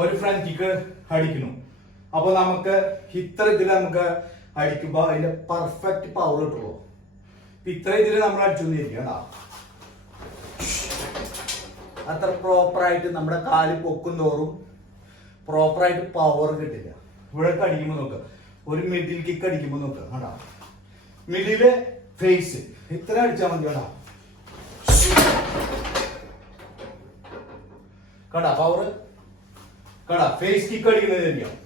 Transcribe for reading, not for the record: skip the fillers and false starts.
ഒരു front kick അടിക്കുന്നു. അപ്പൊ നമുക്ക് ഇത്ര ഇതിൽ നമുക്ക് അടിക്കുമ്പോ അതിന്റെ പെർഫെക്റ്റ് പവർ കിട്ടുള്ളൂ. ഇത്ര ഇതിൽ നമ്മൾ അടിച്ചോണ്ടിരിക്കണ്ട, അത്ര പ്രോപ്പറായിട്ട് നമ്മുടെ കാല് പൊക്കും തോറും പ്രോപ്പറായിട്ട് പവർ കിട്ടില്ല. ഇവിടെ അടിക്കുമ്പോ നോക്കുക, ഒരു മിഡിൽ കിക്ക് അടിക്കുമ്പോ നോക്കുക കണ്ടാ, മിഡില് ഫേസ് ഇത്ര അടിച്ചാൽ മതി കണ്ടാ, കണ്ടാ പവർ കണ്ടാ. ഫേസ് കിക്ക് അടിക്കുന്നത്